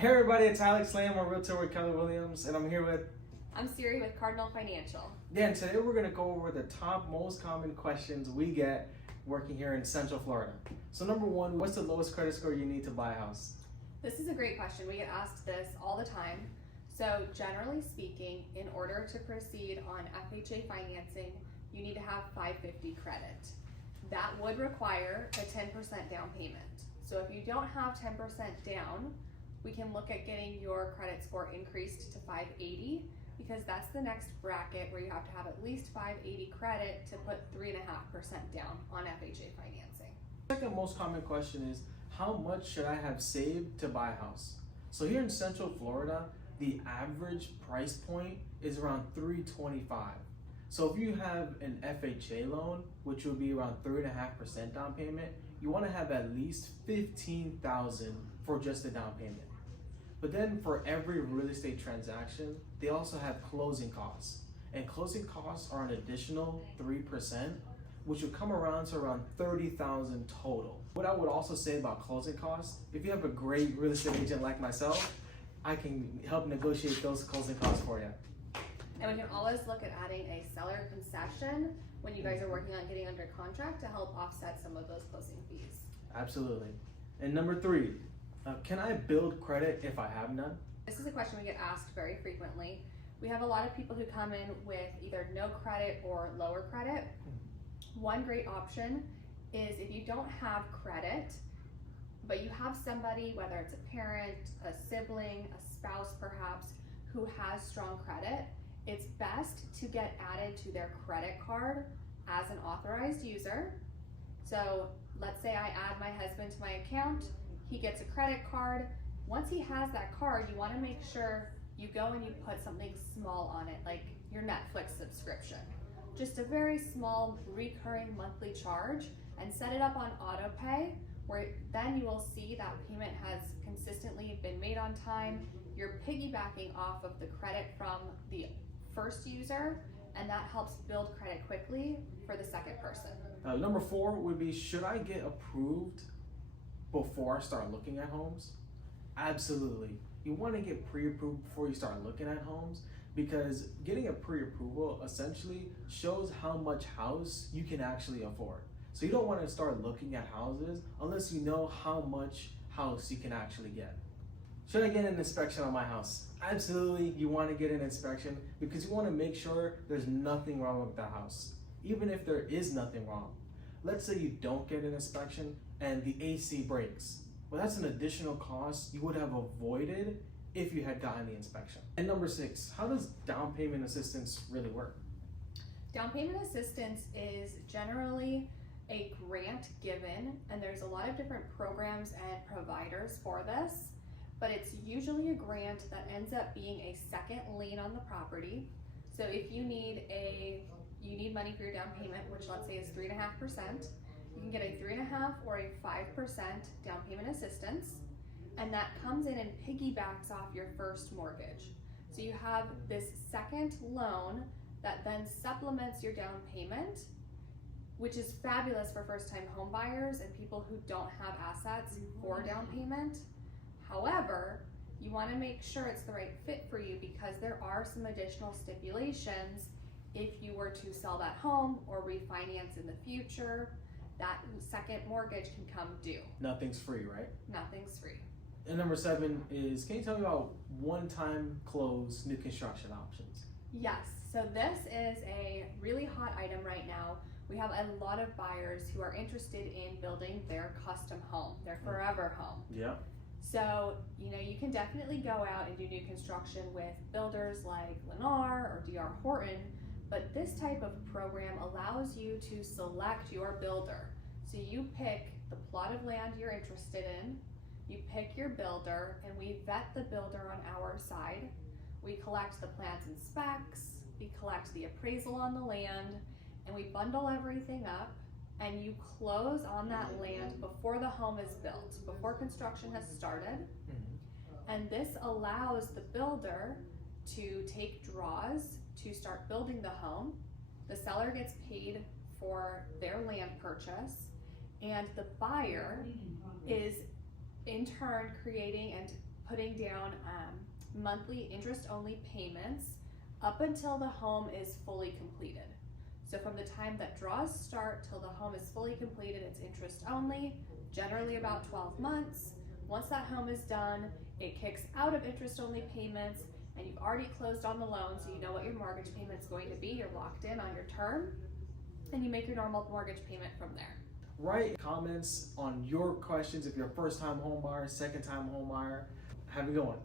Hey everybody, it's Alex Lamb, a realtor with Keller Williams, and I'm here with... I'm Siri with Cardinal Financial. Yeah, and today we're going to go over the top most common questions we get working here in Central Florida. So number one, what's the lowest credit score you need to buy a house? This is a great question. We get asked this all the time. So generally speaking, in order to proceed on FHA financing, you need to have 550 credit. That would require a 10% down payment. So if you don't have 10% down, we can look at getting your credit score increased to 580, because that's the next bracket where you have to have at least 580 credit to put 3.5% down on FHA financing. The second most common question is, how much should I have saved to buy a house? So here in Central Florida, the average price point is around $325. So if you have an FHA loan, which will be around 3.5% down payment, you want to have at least $15,000 for just the down payment. But then for every real estate transaction, they also have closing costs. And closing costs are an additional 3%, which would come around to around $30,000 total. What I would also say about closing costs, if you have a great real estate agent like myself, I can help negotiate those closing costs for you. And we can always look at adding a seller concession when you guys are working on getting under contract to help offset some of those closing fees. Absolutely. And number three, can I build credit if I have none? This is a question we get asked very frequently. We have a lot of people who come in with either no credit or lower credit. One great option is if you don't have credit, but you have somebody, whether it's a parent, a sibling, a spouse perhaps, who has strong credit, it's best to get added to their credit card as an authorized user. So let's say I add my husband to my account, he gets a credit card. Once he has that card, you want to make sure you go and you put something small on it, like your Netflix subscription. Just a very small recurring monthly charge, and set it up on auto pay, where then you will see that payment has consistently been made on time. You're piggybacking off of the credit from the first user, and that helps build credit quickly for the second person. Number four would be, should I get approved before I start looking at homes? Absolutely. You want to get pre-approved before you start looking at homes, because getting a pre-approval essentially shows how much house you can actually afford. So you don't want to start looking at houses unless you know how much house you can actually get. Should I get an inspection on my house? Absolutely, you want to get an inspection because you want to make sure there's nothing wrong with the house. Even if there is nothing wrong. Let's say you don't get an inspection and the AC breaks. Well, that's an additional cost you would have avoided if you had gotten the inspection. And number six, how does down payment assistance really work? Down payment assistance is generally a grant given, and there's a lot of different programs and providers for this, but it's usually a grant that ends up being a second lien on the property. So if you need money for your down payment, which let's say is 3.5%, you can get a 3.5% or a 5% down payment assistance, and that comes in and piggybacks off your first mortgage. So you have this second loan that then supplements your down payment, which is fabulous for first-time home buyers and people who don't have assets for down payment. However, you want to make sure it's the right fit for you, because there are some additional stipulations if you were to sell that home or refinance in the future. That second mortgage can come due. Nothing's free, right? Nothing's free. And number seven is, can you tell me about one-time close new construction options? Yes, so this is a really hot item right now. We have a lot of buyers who are interested in building their custom home, their forever home. Yeah. So, you can definitely go out and do new construction with builders like Lennar or D.R. Horton, but this type of program allows you to select your builder. So you pick the plot of land you're interested in, you pick your builder, and we vet the builder on our side. We collect the plans and specs, we collect the appraisal on the land, and we bundle everything up, and you close on that land before the home is built, before construction has started. And this allows the builder to take draws to start building the home. The seller gets paid for their land purchase, and the buyer is in turn creating and putting down monthly interest-only payments up until the home is fully completed. So from the time that draws start till the home is fully completed, it's interest only, generally about 12 months. Once that home is done, it kicks out of interest-only payments, and you've already closed on the loan, so you know what your mortgage payment's going to be. You're locked in on your term, and you make your normal mortgage payment from there. Write comments on your questions if you're a first-time home buyer, second-time home buyer. Have a good one.